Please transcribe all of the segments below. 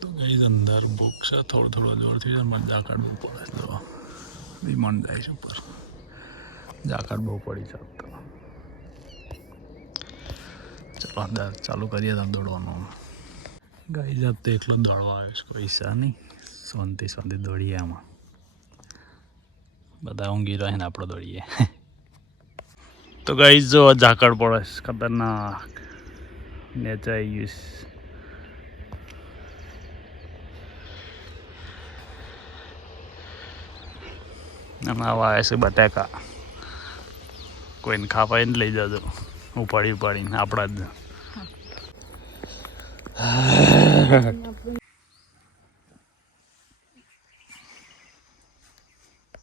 તો ગઈ અંદર ભૂખ છે થોડો જોરથી મને જાકડ બહુ પડે તો મન જાય છે ઉપર જાકડ બહુ પડી છે તો ચલો અંદર ચાલુ કરીએ તમે દોડવાનું ગઈ જાત તો એકલો દોડવા આવ્યો છે કોઈ ઈચ્છા નહીં શાંતિ દોડીએ આમાં બધા ઊંઘી રહે ને આપણે દોડીએ તો ગઈ જો ઝાકળ પડે ખતરનાક નેચર યુઝ આમાં આવે છે બટાકા કોઈને ખાવા ને લઈ જજો ઉપાડીને આપણા જ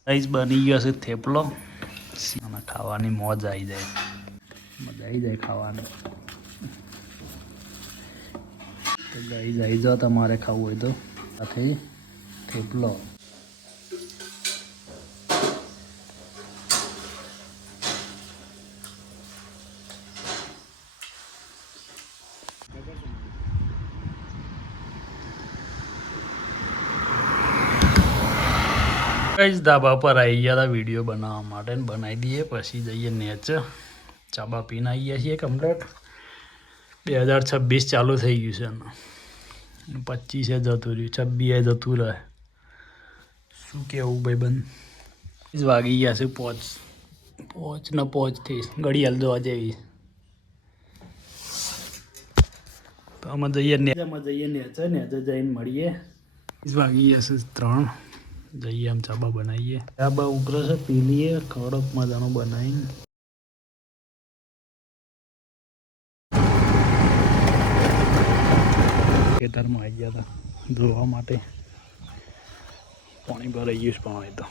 રાઈસ બની ગયો છે થેપલો અને ખાવાની મોજ આવી જાય મજા આવી જાય ખાવાની તો ગાઈસ આવી જાઓ તમારે ખાવું હોય તો સાથે થેપલો ગાઈસ ધાબા પર આવી ગયા હતા વિડીયો બનાવવા માટે ને બનાવી દઈએ પછી જઈએ નેચર ચાબા પીને આવીએ છીએ કમ્પ્લેટ 2026 ચાલુ થઈ ગયું છે 25 જતું રહ્યું 26 જતું રહે શું કેવું ભાઈબંધ વાગી ગયા છે પોચ ઘડિયાળ જોવા જેવી તો અમે જઈએ નેચર જઈને મળીએ વાગી ગયા છે 3 જઈએ આમ ચાબા બનાવીએ ચાબા ઉઘરે છે પી લઈએ કડક મજાનું બનાવીને ખેતરમાં આવી ગયા હતા ધોવા માટે પાણી ભરાઈ ગયું છે પાણી તો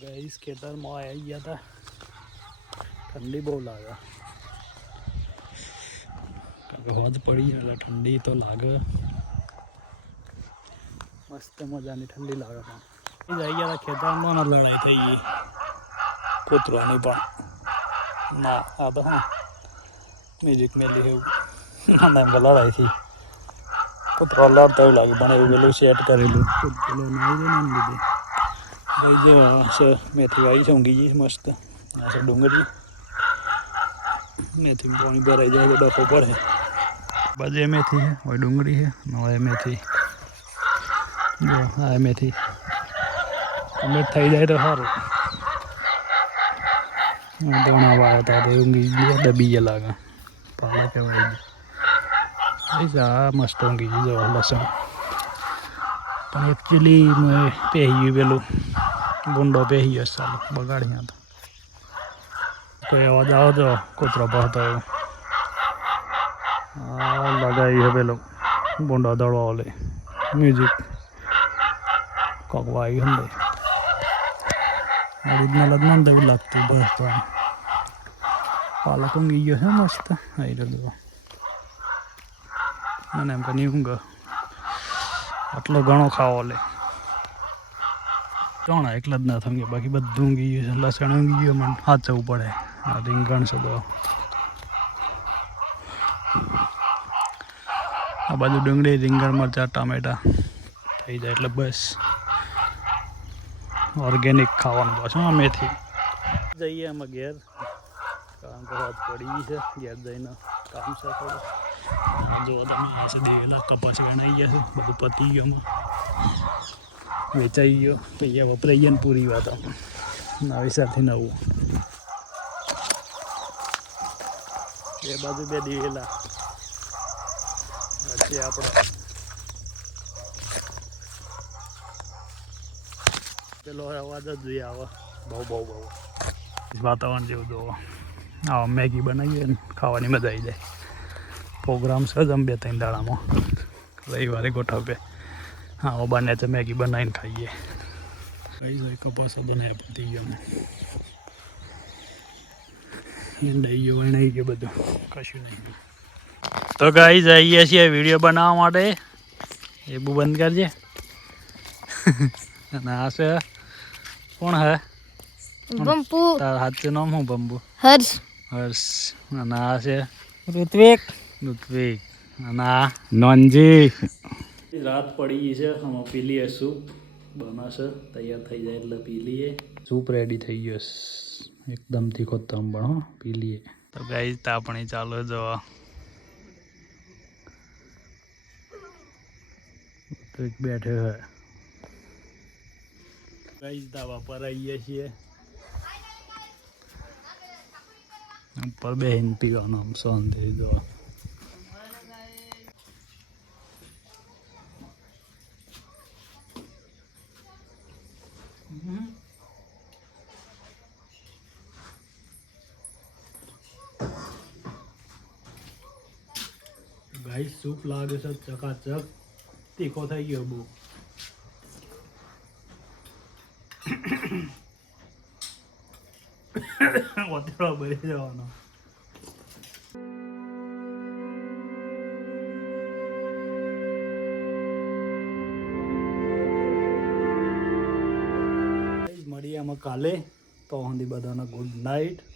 ગાઈસ ખેતરમાં આવી ગયા હતા ઠંડી બહુ લાગે હોજ પડી એટલે ઠંડી તો લાગે મસ્ત મજાની ઠંડી લાગે પણ આવી ગયા ખેતરમાં લડાઈ થઈ ગઈ કૂતરાની પણ ના આ તો હા મ્યુઝિક મેલી એવું ના લડાઈ થઈ કૂતરો લડતા એવું લાગે પણ એવું પેલું સેટ કરેલું પેલું નહીં લીધે મેથી આવી છે ઊંઘી ગઈ મસ્ત આ છે ડુંગળી મેથી પાણી ભરાઈ જાય તો ડફો પડે બાજુ મેથી છે હવે ડુંગળી છે હવે મેથી જો હા મેથી કમ્પ્લીટ થઈ જાય તો સારું દોણા વાળા હતા તો ઊંઘી ગયા દબી ગયા લાગે પાલા કહેવાય આ મસ્ત ઊંઘી ગઈ જો લસણ પણ એકચ્યુઅલી મેં પહેરી ગયું પેલું ગુંડો પહેરી ગયો ચાલો બગાડ્યા તો કોઈ અવાજ આવો તો કૂતરો ભરતો એવું હા લગાવી છે પેલો ગુંડો દળવા લે મ્યુઝિક કોક વાગ્યું ને ઓરિજિનલ જ મને એવું લાગતું બસ તો પાલક ઊંઘી ગયો છે મસ્ત આવી રહ્યો મને એમ કે નહીં ઊંઘ આટલો ઘણો ખાવો લે ચણા એકલા જ ના થંગે બાકી બધું ઊંઘી ગયું છે લસણ ઊંઘી ગયું મને સાચવવું પડે આ રીંગણ છે તો આ બાજુ ડુંગળી રીંગણ મરચાં ટામેટા થઈ જાય એટલે બસ ઓર્ગેનિક ખાવાનું પાછું મેથી જઈએ અમે ઘેર કારણ કે રાત પડી છે ઘેર જઈને કામ છે થોડું જો તમે દિવેલા કપાસ ગણાઈ ગયા છે બધું પતી ગયું વેચાઈ ગયો પૈયા વપરાઈ ગયા ને પૂરી વાત નવી સાથે નવું એ બાજુ બે દિવેલા પછી આપણે પેલો અવાજ જ જોઈએ આવે બહુ વાતાવરણ જેવું જોવો આવા મેગી બનાવીએ ને ખાવાની મજા આવી જાય પ્રોગ્રામ છે જ આમ 2-3 દાડામાં રવિવારે ગોઠવે હા બને તો મેગી બનાવીને ખાઈએ કઈ કપાસ બનાવ્યા પતી ગયો દઈ ગયો વણાઈ ગયો બધું કશું નહીં તો ગાઈ જઈએ છીએ વિડીયો બનાવવા માટે એ બહુ બંધ કરજે અને આ છે કોણ હે બંપુ તારા સાચું નામ શું બંબુ હર્ષ હર્ષ અને આ છે ઋત્વિક ઋત્વિક અને આ નોનજી રાત પડી ગઈ છે આમાં પી લઈએ સૂપ બનાવશે તૈયાર થઈ જાય એટલે પી લઈએ સૂપ રેડી થઈ ગયો છે એકદમ તીખો તમ પણ હો પી લઈએ તો ગાઈ તાપણી ચાલો જો તો એક બેઠે હે ગાઈ ધાબા પર આવીએ છીએ ઉપર બેહીને પીવાનો આમ શાંતિ જો ગાઈ સૂપ લાગે છે ચકાચક તીખો થઈ ગયો બહુ વધારો ભરી જવાનો મળીએ આમાં કાલે તો સુધી બધાને ગુડ નાઇટ